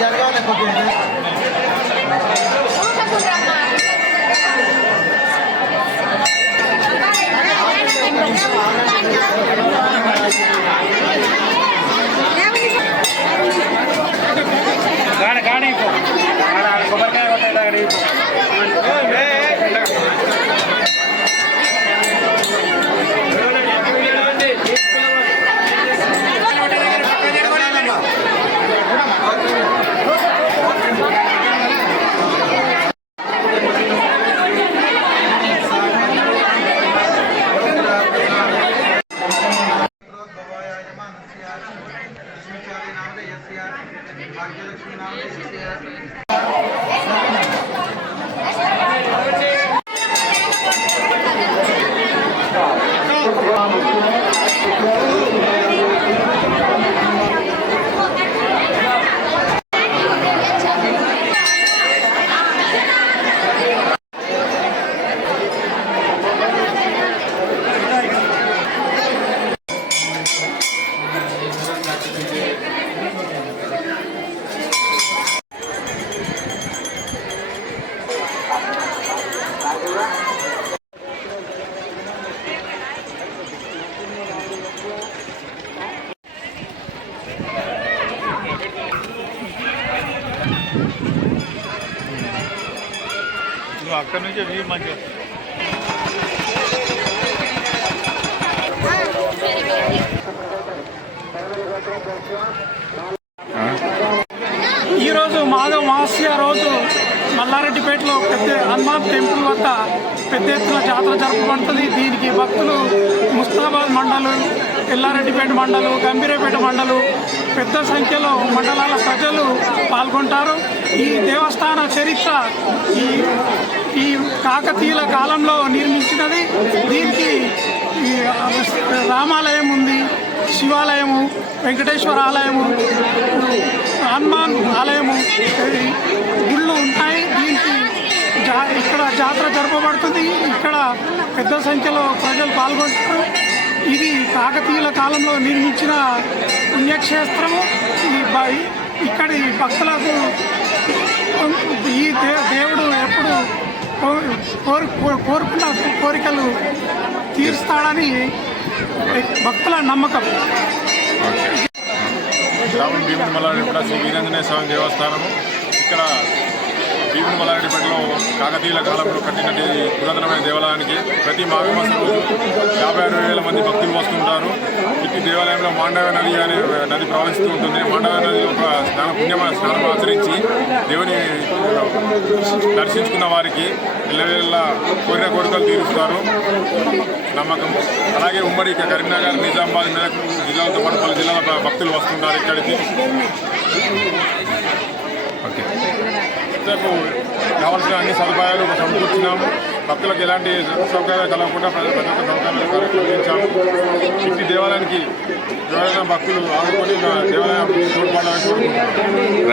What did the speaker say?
జరగాలి गाड़ी को खबर क्या होता है गाड़ी को అక్కడ నుంచి వ్యూ మంచిగా ఈరోజు మాఘ మాస్య రోజు మల్లారెడ్డిపేటలో పెద్ద హనుమాన్ టెంపుల్ వద్ద పెద్ద ఎత్తున జాతర జరపబడుతుంది. దీనికి భక్తులు ముస్తాబాద్ మండలం, ఎల్లారెడ్డిపేట మండలం, గంభీరపేట మండలం పెద్ద సంఖ్యలో మండలాల ప్రజలు పాల్గొంటారు. ఈ దేవస్థాన చరిత్ర ఈ కాకతీయుల కాలంలో నిర్మించినది. దీనికి రామాలయం ఉంది, శివాలయము, వెంకటేశ్వర ఆలయము, హనుమాన్ ఆలయము, గుళ్ళు ఉంటాయి. దీనికి ఇక్కడ జాతర జరపబడుతుంది. ఇక్కడ పెద్ద సంఖ్యలో ప్రజలు పాల్గొంటారు. ఇది కాకతీయుల కాలంలో నిర్మించిన పుణ్యక్షేత్రము. ఇక్కడి భక్తులకు ఈ దేవుడు ఎప్పుడు కోరుకున్న కోరికలు తీరుస్తాడని భక్తుల నమ్మకం. గ్రామం భీముని మల్లారెడ్డిపేట శ్రీ వీరాంజనేయ స్వామి దేవస్థానము. ఇక్కడ భీముని మల్లారెడ్డిపేటలో కాకతీయుల కాలంలో కట్టినటువంటి పురాతనమైన దేవాలయానికి ప్రతి మాఘమాసం రోజు 50-60 వేల మంది భక్తులు వస్తుంటారు. ఇటు దేవాలయంలో మాండవ నది అనే నది ప్రవహిస్తూ ఉంటుంది. మాండవ నదిలో ఒక స్నానం ఆచరించి దేవుని దర్శించుకున్న వారికి ఇళ్ళవేళ్ళ కోరిన కోరికలు తీరుస్తారు నమ్మకం. అలాగే ఉమ్మడి కరీంనగర్, నిజామాబాద్, మెదక్ జిల్లాలతో పాటు పలు జిల్లాల భక్తులు వస్తుంటారు ఇక్కడికి. రేపు కావాల్సిన అన్ని సదుపాయాలు సమకూర్చున్నాము. భక్తులకు ఎలాంటి సౌకర్యాలు కలగకుండా భద్రత సౌకర్యాలు కల్పించాము. ఇంటి దేవాలయానికి ఎవరైనా భక్తులు ఆదుకొని దేవాలయం తోడ్పడాలని కోరుకుంటున్నాము.